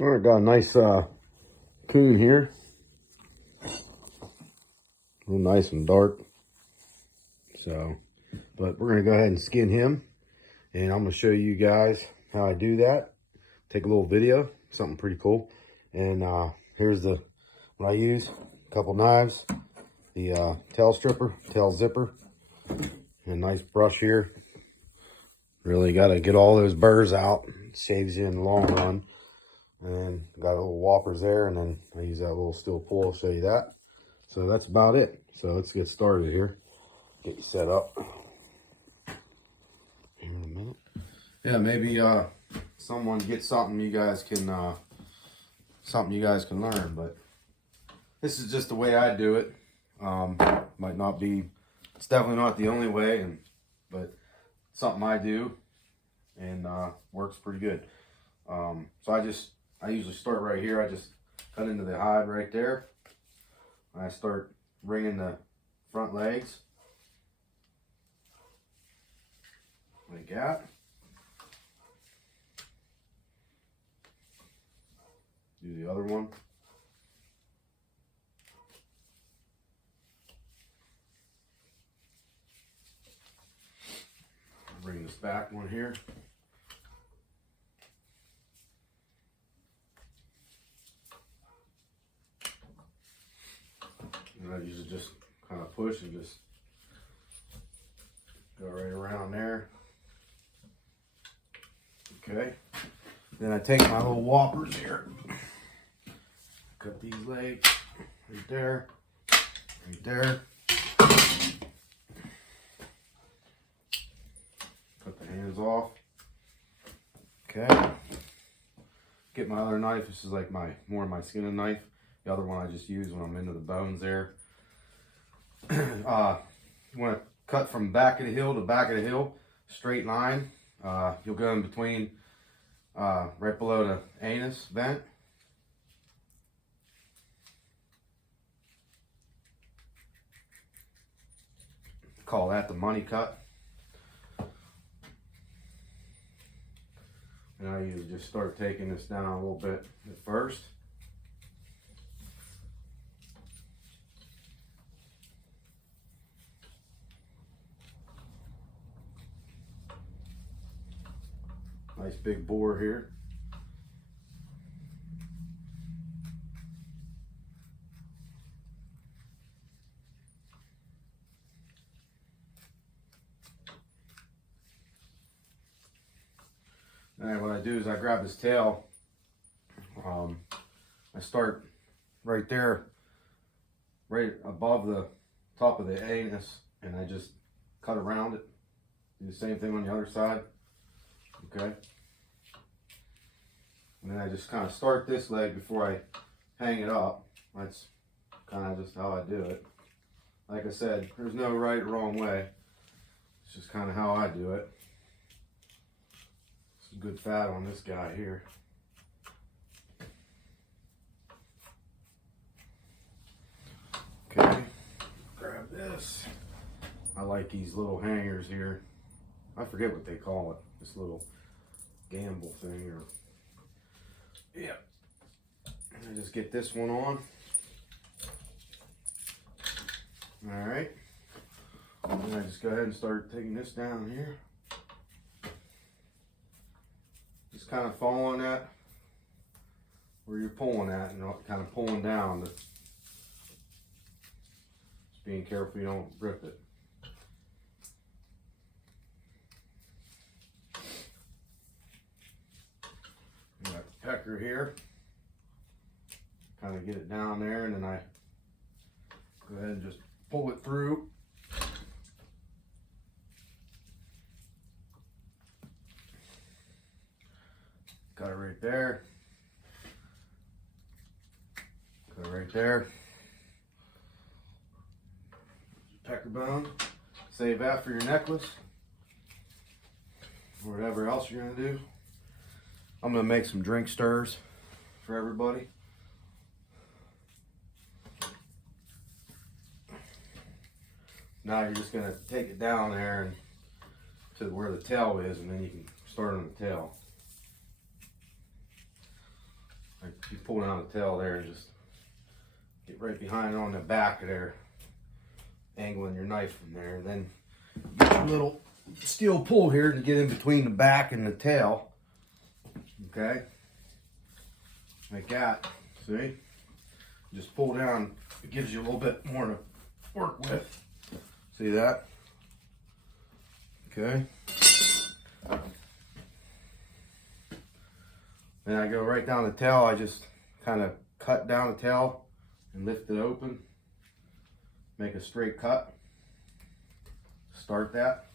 All right, got a nice coon here. Real nice and dark. So, but we're gonna go ahead and skin him, and I'm gonna show you guys how I do that. Take a little video, something pretty cool. And here's what I use: a couple knives, the tail stripper, tail zipper, and a nice brush here. Really got to get all those burrs out. It saves you in the long run. And got a little whoppers there, and then I use that little steel pull. I'll show you that. So that's about it. So let's get started here. Get you set up. Here in a minute. Yeah, maybe someone gets something you guys can learn. But this is just the way I do it. Might not be. It's definitely not the only way, but something I do, and works pretty good. So I usually start right here. I just cut into the hide right there. I start wringing the front legs like that. Do the other one. Bring this back one here. And I usually just kind of push and just go right around there. Okay. Then I take my little whoppers here. Cut these legs right there, right there. Cut the hands off. Okay. Get my other knife. This is like more of my skinning knife. The other one I just use when I'm into the bones there. You want to cut from back of the hill to back of the hill, straight line. You'll go in between, right below the anus vent. Call that the money cut. And I usually just start taking this down a little bit at first. Nice big bore here. And what I do is I grab his tail. I start right there, right above the top of the anus, and I just cut around it. Do the same thing on the other side. Okay. And then I just kind of start this leg before I hang it up. That's kind of just how I do it. Like I said, there's no right or wrong way. It's just kind of how I do it. Some good fat on this guy here. Okay, grab this. I like these little hangers here. I forget what they call it. This little gamble thing, or yeah. And I just get this one on. All right. And then I just go ahead and start taking this down here. Just kind of following that where you're pulling at, and kind of pulling down. Just being careful you don't rip it. Got the pecker here. Kind of get it down there, and then I go ahead and just pull it through. Got it right there. Got it right there. Pecker bone. Save that for your necklace or whatever else you're gonna do. I'm gonna make some drink stirs for everybody. Now you're just gonna take it down there and to where the tail is, and then you can start on the tail. Like you pull down the tail there and just get right behind on the back of there, angling your knife from there. And then get your little steel pull here to get in between the back and the tail. Okay, like that. See, just pull down. It gives you a little bit more to work with. See that? Okay. Then I go right down the tail. I just kind of cut down the tail and lift it open. Make a straight cut. Start that.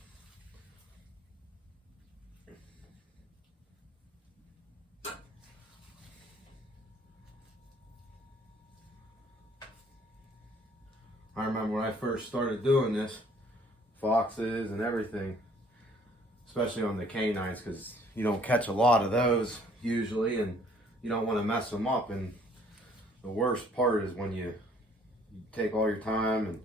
I remember when I first started doing this, foxes and everything, especially on the canines, because you don't catch a lot of those usually, and you don't want to mess them up. And the worst part is when you take all your time and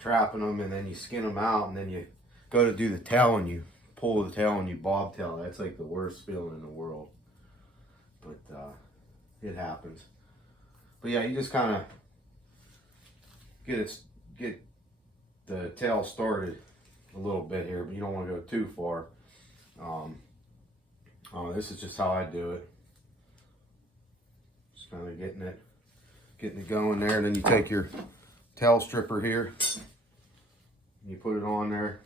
trapping them, and then you skin them out, and then you go to do the tail and you pull the tail and you bobtail. That's like the worst feeling in the world. But it happens. But yeah, you just kind of get the tail started a little bit here, but you don't want to go too far. This is just how I do it. Just kind of getting it going there. Then you take your tail stripper here, you put it on there,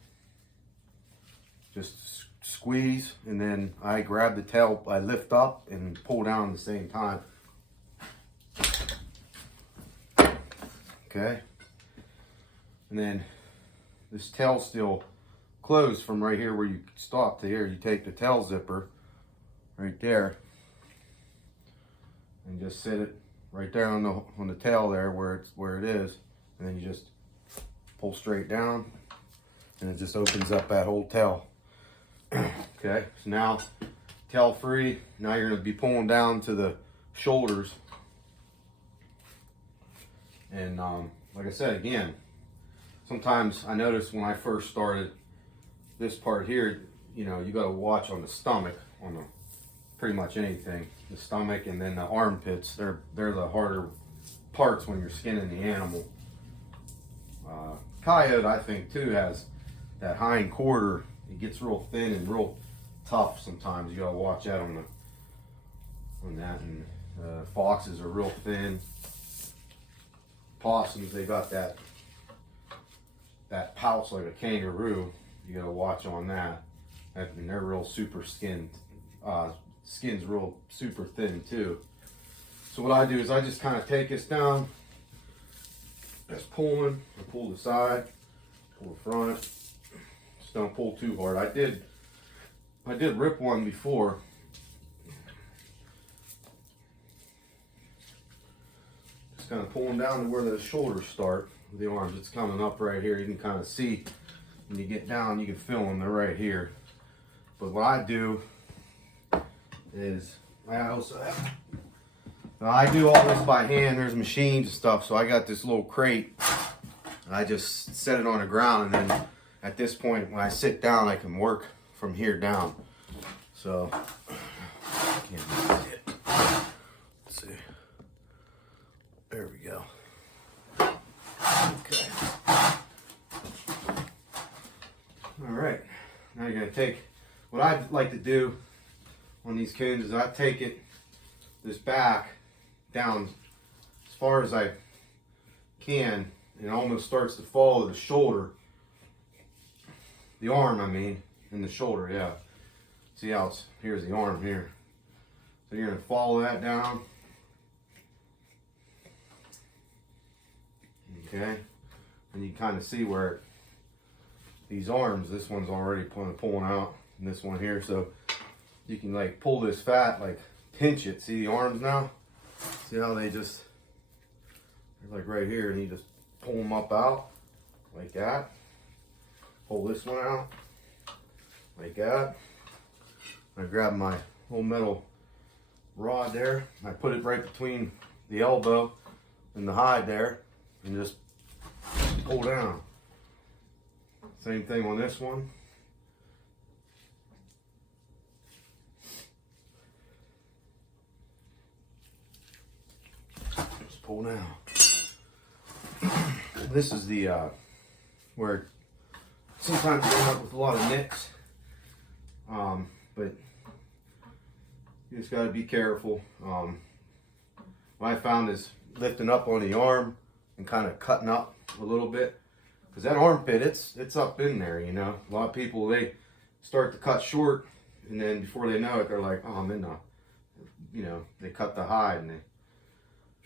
just squeeze, and then I grab the tail, I lift up and pull down at the same time. Okay, and then this tail's still closed from right here where you stop to here. You take the tail zipper right there and just sit it right there on the tail there where it is, and then you just pull straight down, and it just opens up that whole tail. Okay, so now tail free. Now you're going to be pulling down to the shoulders, and like I said again, sometimes I noticed when I first started this part here, you know, you got to watch on the stomach, on the pretty much anything, the stomach, and then the armpits. They're the harder parts when you're skinning the animal. Coyote, I think too, has that hind quarter. It gets real thin and real tough sometimes. You got to watch out on that. And foxes are real thin. Possums, they got that pouch like a kangaroo. You gotta watch on that. And they're real super skinned. Skin's real super thin too. So what I do is I just kind of take this down, just pulling. I pull the side, pull the front. Just don't pull too hard. I did rip one before. Just kind of pulling down to where the shoulders start. The arms, it's coming up right here. You can kind of see when you get down, you can feel them. They're right here. But what I do is I do all this by hand. There's machines and stuff, so I got this little crate and I just set it on the ground, and then at this point when I sit down I can work from here down. So can't see it. Let's see. There we go. Okay. All right. Now you're going to take, what I like to do on these coons is I take this back down as far as I can, and it almost starts to follow the shoulder. The arm, I mean, and the shoulder, yeah. See how here's the arm here. So you're going to follow that down. Okay, and you kind of see where these arms, this one's already pulling out, and this one here, so you can like pull this fat, like pinch it. See the arms now? See how they're like right here, and you just pull them up out like that. Pull this one out like that. I grab my little metal rod there. I put it right between the elbow and the hide there, and just pull down. Same thing on this one. pull now. This is the where sometimes you end up with a lot of nicks, but you just got to be careful. What I found is lifting up on the arm and kind of cutting up a little bit, because that armpit, it's up in there, you know. A lot of people, they start to cut short, and then before they know it, they're like, oh, I'm in the, you know, they cut the hide. And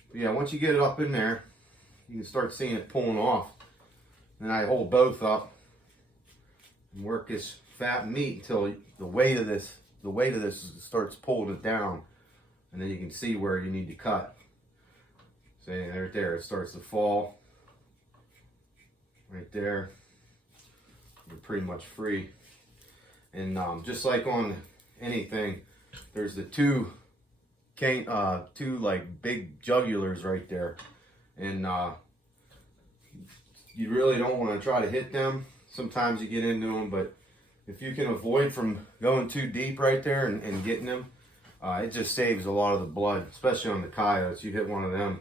but yeah, once you get it up in there, you can start seeing it pulling off. Then I hold both up and work this fat meat until the weight of this starts pulling it down, and then you can see where you need to cut. So right there, it starts to fall. Right there, you're pretty much free. And just like on anything, there's the two like big jugulars right there, and you really don't want to try to hit them. Sometimes you get into them, but if you can avoid from going too deep right there and getting them, it just saves a lot of the blood, especially on the coyotes. You hit one of them,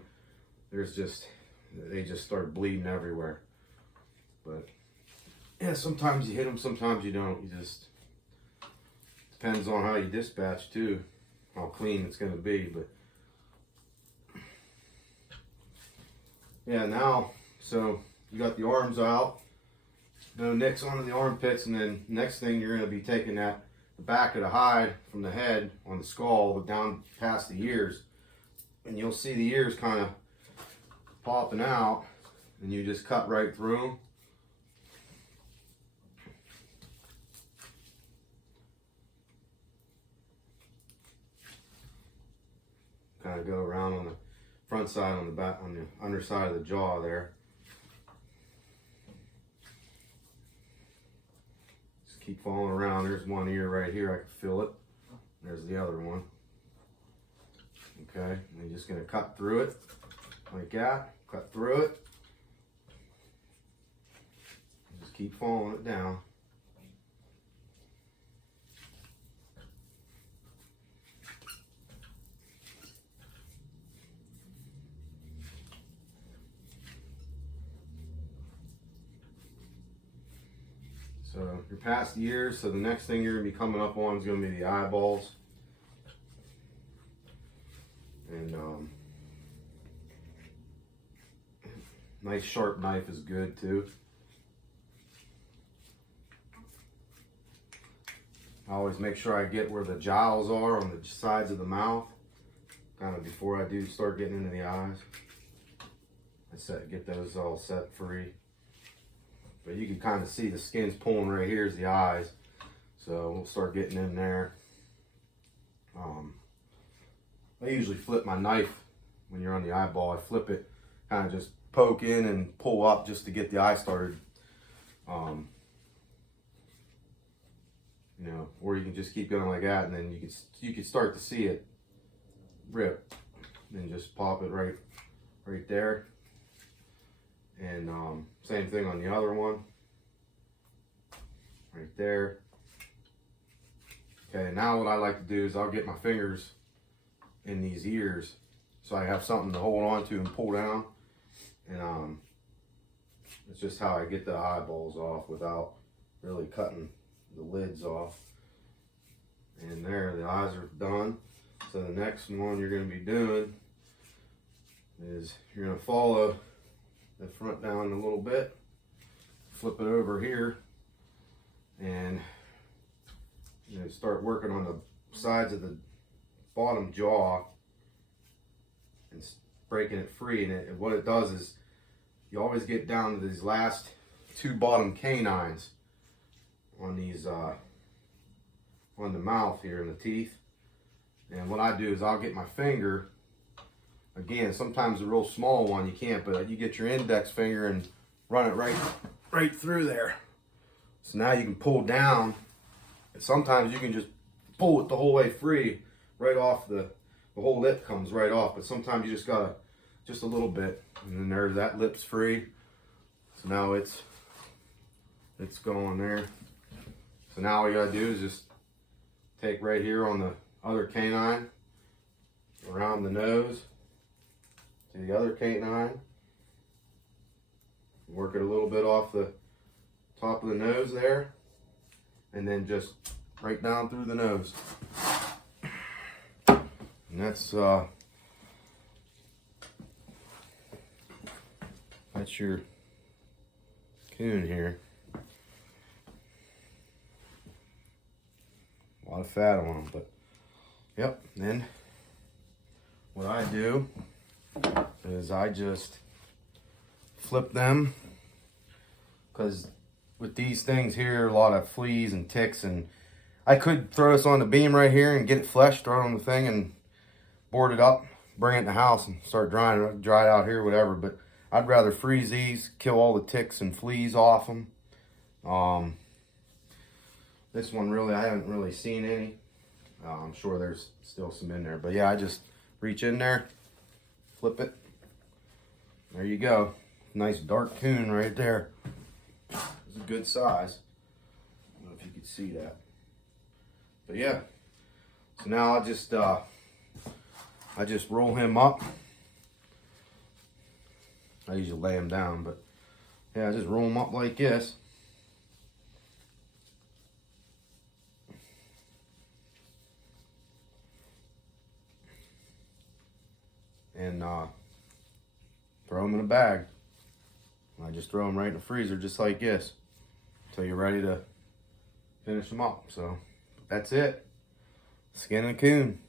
they just start bleeding everywhere. But yeah, sometimes you hit them, sometimes you don't. You just, depends on how you dispatch too, how clean it's going to be. But yeah, now, so you got the arms out, no nicks onto the armpits, and then next thing you're going to be taking the back of the hide from the head on the skull down past the ears, and you'll see the ears kind of popping out, and you just cut right through them. Kind of go around on the front side, on the back, on the underside of the jaw there. Just keep following around. There's one ear right here. I can feel it. There's the other one. Okay, and you're just going to cut through it like that. Cut through it. Just keep following it down. So you're past the ears, so the next thing you're going to be coming up on is going to be the eyeballs. And nice sharp knife is good too. I always make sure I get where the jowls are on the sides of the mouth, kind of before I do start getting into the eyes. Get those all set free. But you can kind of see the skin's pulling right here is the eyes. So we'll start getting in there. I usually flip my knife when you're on the eyeball. I flip it, kind of just poke in and pull up just to get the eye started. You know, or you can just keep going like that, and then you can start to see it rip. Then just pop it right there. And same thing on the other one, right there. Okay, now what I like to do is I'll get my fingers in these ears so I have something to hold on to and pull down. And it's just how I get the eyeballs off without really cutting the lids off. And there, the eyes are done. So the next one you're going to be doing is you're going to follow the front down a little bit, flip it over here, and you know, start working on the sides of the bottom jaw and breaking it free. And what it does is you always get down to these last two bottom canines on these on the mouth here and the teeth. And what I do is I'll get my finger. Again, sometimes a real small one you can't, but you get your index finger and run it right through there. So now you can pull down, and sometimes you can just pull it the whole way free, right off the whole lip comes right off. But sometimes you just gotta, just a little bit, and then there, that lip's free. So now it's going there. So now all you gotta do is just take right here on the other canine, around the nose, to the other canine. Work it a little bit off the top of the nose there, and then just right down through the nose. And that's your coon here. A lot of fat on them, but yep. Then what I do is I just flip them, because with these things here, a lot of fleas and ticks, and I could throw this on the beam right here and get it fleshed, throw it on the thing and board it up, bring it in the house and start drying it, dry it out here, whatever. But I'd rather freeze these, kill all the ticks and fleas off them. This one really, I haven't really seen any. I'm sure there's still some in there, but yeah, I just reach in there, flip it. There you go. Nice dark coon right there. It's a good size. I don't know if you could see that. But yeah. So now I just roll him up. I usually lay him down, but yeah, I just roll him up like this. And throw them in a bag. I just throw them right in the freezer just like this until you're ready to finish them up. So that's it. Skin a coon.